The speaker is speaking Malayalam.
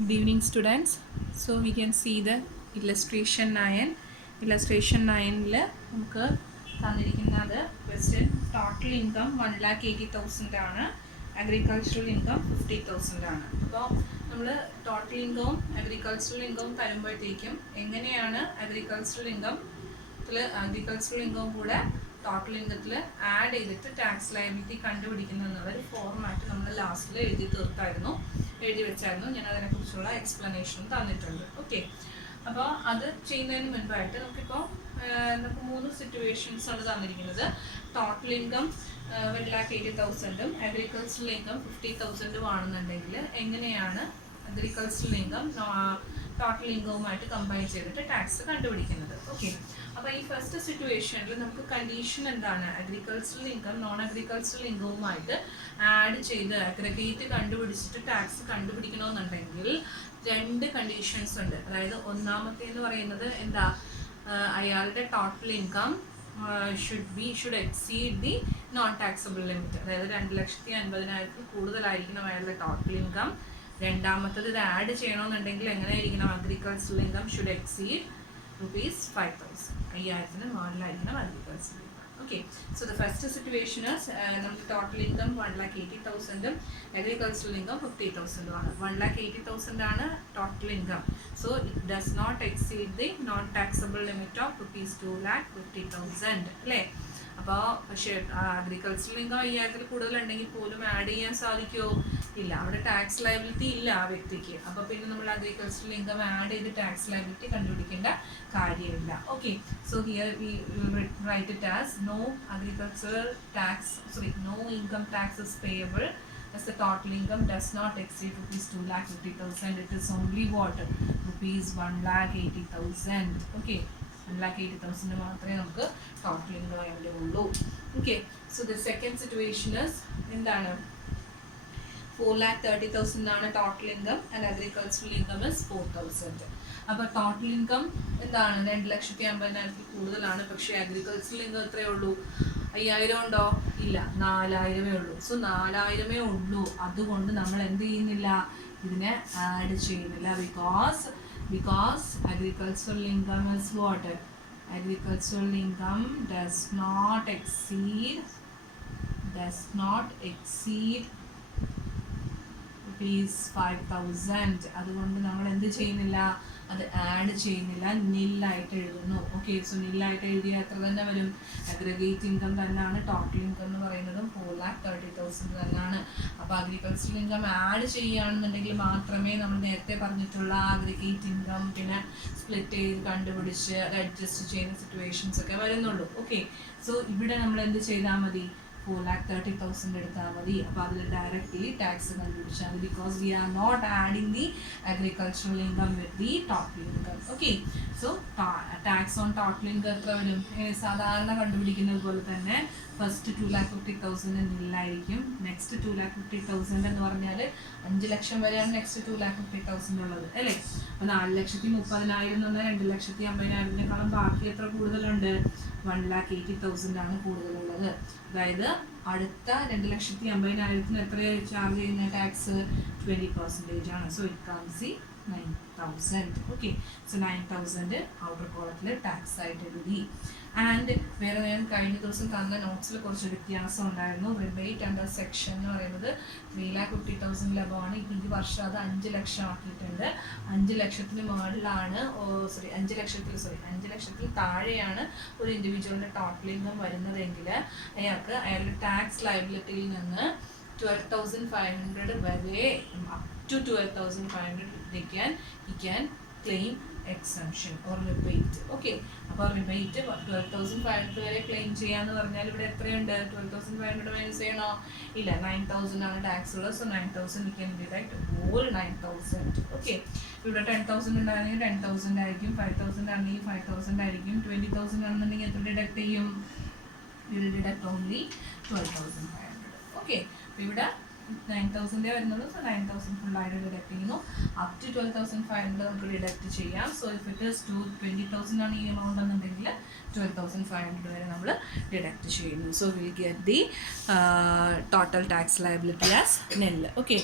Good evening, students. So we can see the illustration 9. Illustration 9 നമുക്ക് തന്നിരിക്കുന്നത് ക്വസ്റ്റ്യൻ ടോട്ടൽ ഇൻകം 1,80,000 ആണ്, അഗ്രികൾച്ചറൽ ഇൻകം 50,000 ആണ്. അപ്പോൾ നമ്മൾ ടോട്ടൽ ഇൻകവും അഗ്രികൾച്ചറൽ ഇൻകവും തരുമ്പോഴത്തേക്കും എങ്ങനെയാണ് അഗ്രികൾച്ചറൽ ഇൻകവും കൂടെ ടോട്ടൽ ഇൻകത്തിൽ ആഡ് ചെയ്തിട്ട് ടാക്സ് ലയബിലിറ്റി കണ്ടുപിടിക്കുന്ന എന്നുള്ളൊരു ഫോർമാറ്റ് നമ്മൾ ലാസ്റ്റിൽ എഴുതി വെച്ചായിരുന്നു. ഞാൻ അതിനെക്കുറിച്ചുള്ള എക്സ്പ്ലനേഷൻ തന്നിട്ടുണ്ട്. ഓക്കെ, അപ്പോൾ അത് ചെയ്യുന്നതിന് മുൻപായിട്ട് നമുക്ക് 3 സിറ്റുവേഷൻസ് ആണ് തന്നിരിക്കുന്നത്. ടോട്ടൽ ഇൻകം 1,80,000 അഗ്രികൾച്ചറൽ ഇൻകം 50,000 ആണെന്നുണ്ടെങ്കിൽ എങ്ങനെയാണ് അഗ്രികൾച്ചറൽ ഇൻകം ടോട്ടൽ ഇൻകവുമായിട്ട് കമ്പൈൻ ചെയ്തിട്ട് ടാക്സ് കണ്ടുപിടിക്കുന്നത്. ഓക്കെ, അപ്പോൾ ഈ ഫസ്റ്റ് സിറ്റുവേഷനിൽ നമുക്ക് കണ്ടീഷൻ എന്താണ്? അഗ്രികൾച്ചറൽ ഇൻകം നോൺ അഗ്രികൾച്ചറൽ ഇൻകവുമായിട്ട് ആഡ് ചെയ്ത് അഗ്രഗേറ്റ് കണ്ടുപിടിച്ചിട്ട് ടാക്സ് കണ്ടുപിടിക്കണമെന്നുണ്ടെങ്കിൽ 2 കണ്ടീഷൻസ് ഉണ്ട്. അതായത് ഒന്നാമത്തെ എന്ന് പറയുന്നത് എന്താ, അയാളുടെ total income should exceed the non taxable limit. അതായത് 2,50,000 കൂടുതലായിരിക്കണം അയാളുടെ ടോട്ടൽ ഇൻകം. രണ്ടാമത്തത് ഇത് ആഡ് ചെയ്യണമെന്നുണ്ടെങ്കിൽ എങ്ങനെയായിരിക്കണം? Agricultural income should exceed ₹5,000. 5,000-ന് മുകളിലായിരിക്കണം agricultural income. Okay, so the first situation നമുക്ക് ടോട്ടൽ ഇൻകം 1,80,000 അഗ്രികൾച്ചറൽ ഇൻകം 50,000 ആണ്. 1,80,000 ആണ് total income. So it does not exceed the non taxable limit of ₹2,50,000 അല്ലേ? അപ്പോൾ പക്ഷേ അഗ്രികൾച്ചറൽ ഇൻകം 5,000-ൽ കൂടുതലുണ്ടെങ്കിൽ പോലും ആഡ് ചെയ്യാൻ സാധിക്കുമോ? ഇല്ല, അവിടെ ടാക്സ് ലയബിലിറ്റി ഇല്ല ആ വ്യക്തിക്ക്. അപ്പോൾ പിന്നെ നമ്മൾ അഗ്രികൾച്ചറൽ ഇൻകം ആഡ് ചെയ്ത് ടാക്സ് ലയബിലിറ്റി കണ്ടുപിടിക്കേണ്ട കാര്യമില്ല. Okay, so here we write it as no income tax is payable as the total income does not exceed ₹2,50,000. It is only what? ₹1,80,000. Okay, 1,80,000 മാത്രമേ നമുക്ക് ടോട്ടൽ ഇൻകം അവിടെ ഉള്ളൂ. Okay, so the second situation എന്താണ്? 4,30,000 ആണ് total income and agricultural income is 4,000. അപ്പോൾ ടോട്ടൽ ഇൻകം എന്താണ്? 2,50,000 കൂടുതലാണ്. പക്ഷേ അഗ്രികൾച്ചറൽ ഇൻകം എത്രയേ ഉള്ളൂ? 5,000 ഉണ്ടോ? ഇല്ല, 4,000 ഉള്ളൂ. സോ 4,000 ഉള്ളൂ. അതുകൊണ്ട് നമ്മൾ എന്ത് ചെയ്യുന്നില്ല? ഇതിനെ ആഡ് ചെയ്യുന്നില്ല. Because agricultural income is what? Agricultural income does not exceed ₹5,000. അതുകൊണ്ട് നമ്മൾ എന്ത് ചെയ്യുന്നില്ല? അത് ആഡ് ചെയ്യുന്നില്ല, നില്ലായിട്ട് എഴുതുന്നു. ഓക്കെ, സോ നില്ലായിട്ട് എഴുതിയാൽ എത്ര തന്നെ വരും? അഗ്രഗേറ്റ് ഇൻകം തന്നെയാണ് ടോട്ടൽ ഇൻകം എന്ന് പറയുന്നതും 4,30,000 തന്നെയാണ്. അപ്പോൾ അഗ്രികൾച്ചറൽ ഇൻകം ആഡ് ചെയ്യുകയാണെന്നുണ്ടെങ്കിൽ മാത്രമേ നമ്മൾ നേരത്തെ പറഞ്ഞിട്ടുള്ള അഗ്രിഗേറ്റ് ഇൻകം പിന്നെ സ്പ്ലിറ്റ് ചെയ്ത് കണ്ടുപിടിച്ച് അത് അഡ്ജസ്റ്റ് ചെയ്യുന്ന സിറ്റുവേഷൻസ് ഒക്കെ വരുന്നുള്ളൂ. ഓക്കെ, സോ ഇവിടെ നമ്മൾ എന്ത് ചെയ്താൽ മതി? 4,30,000 എടുത്താൽ മതി. അപ്പോൾ അതിൽ ഡയറക്റ്റ്ലി ടാക്സ് കണ്ടുപിടിച്ചാൽ മതി. Because we are not adding the agricultural income with the total income. Okay, so tax on total income എത്ര വരും? സാധാരണ കണ്ടുപിടിക്കുന്നത് പോലെ തന്നെ ഫസ്റ്റ് 2,50,000 നില്ലായിരിക്കും. നെക്സ്റ്റ് 2,50,000 എന്ന് പറഞ്ഞാൽ 5 ലക്ഷം വരെയാണ് നെക്സ്റ്റ് 2,50,000 ഉള്ളത് അല്ലേ? അപ്പോൾ 4,30,000 എന്ന് പറഞ്ഞാൽ 2,50,000-നേക്കാളും ബാക്കി എത്ര കൂടുതലുണ്ട്? 1,80,000 ആണ് കൂടുതലുള്ളത്. അതായത് അടുത്ത 2,50,000-ന് എത്രയാണ് ചാർജ് ചെയ്യുന്ന ടാക്സ്? 20% ആണ്. So it comes 9,000. Okay, so 9,000 outer കോളത്തിൽ ടാക്സ് ആയിട്ട് എഴുതി. ആൻഡ് വേറെ ഞാൻ കഴിഞ്ഞ ദിവസം തന്ന നോട്ട്സിൽ കുറച്ച് വ്യത്യാസം ഉണ്ടായിരുന്നു. റിബേറ്റ് അണ്ടർ സെക്ഷൻ എന്ന് പറയുന്നത് 3,50,000 ലഭമാണ്. ഈ വർഷം അത് 5 ലക്ഷം ആക്കിയിട്ടുണ്ട്. 5 ലക്ഷത്തിന് മുകളിലാണ് 5 ലക്ഷത്തിൽ താഴെയാണ് ഒരു ഇൻഡിവിജ്വലിൻ്റെ ടോട്ടൽ ഇൻകം വരുന്നതെങ്കിൽ അയാൾക്ക് അയാളുടെ ടാക്സ് ലയബിലിറ്റിയിൽ നിന്ന് 12,500 വരെ up to 12,500 he can claim exemption or rebate. Okay, അപ്പോൾ റിബേറ്റ് 12,500 വരെ ക്ലെയിം ചെയ്യാന്ന് പറഞ്ഞാൽ ഇവിടെ എത്രയുണ്ട്? 12,500 മൈനസ് ചെയ്യണോ? ഇല്ല, 9,000 ആണ് ടാക്സ് ഉള്ളത്. So 9,000 we can deduct whole 9,000. Okay, ഇവിടെ 10,000 ഉണ്ടായിരുന്നെങ്കിൽ 10,000 ആയിരിക്കും, 5,000 ആണെങ്കിൽ 5,000 ആയിരിക്കും, 20,000 ആണെന്നുണ്ടെങ്കിൽ എത്ര ഡിഡക്ട് ചെയ്യും? Deduct only 12,500. ഓക്കെ, അപ്പോൾ ഇവിടെ 9,000 വരുന്നുള്ളൂ. സോ 9,000 ഫുള്ളായിട്ട് ഡിഡക്ട് ചെയ്യുന്നു. അപ് ടു 12,500 നമുക്ക് ഡിഡക്ട് ചെയ്യാം. സോ ഇഫ് ഇറ്റ് ഇസ് 20,000 ആണ് ഈ എമൗണ്ട് എന്നുണ്ടെങ്കിൽ 12,500 വരെ നമ്മൾ ഡിഡക്ട് ചെയ്യുന്നു. So will get the total tax liability as നെൽ. ഓക്കെ.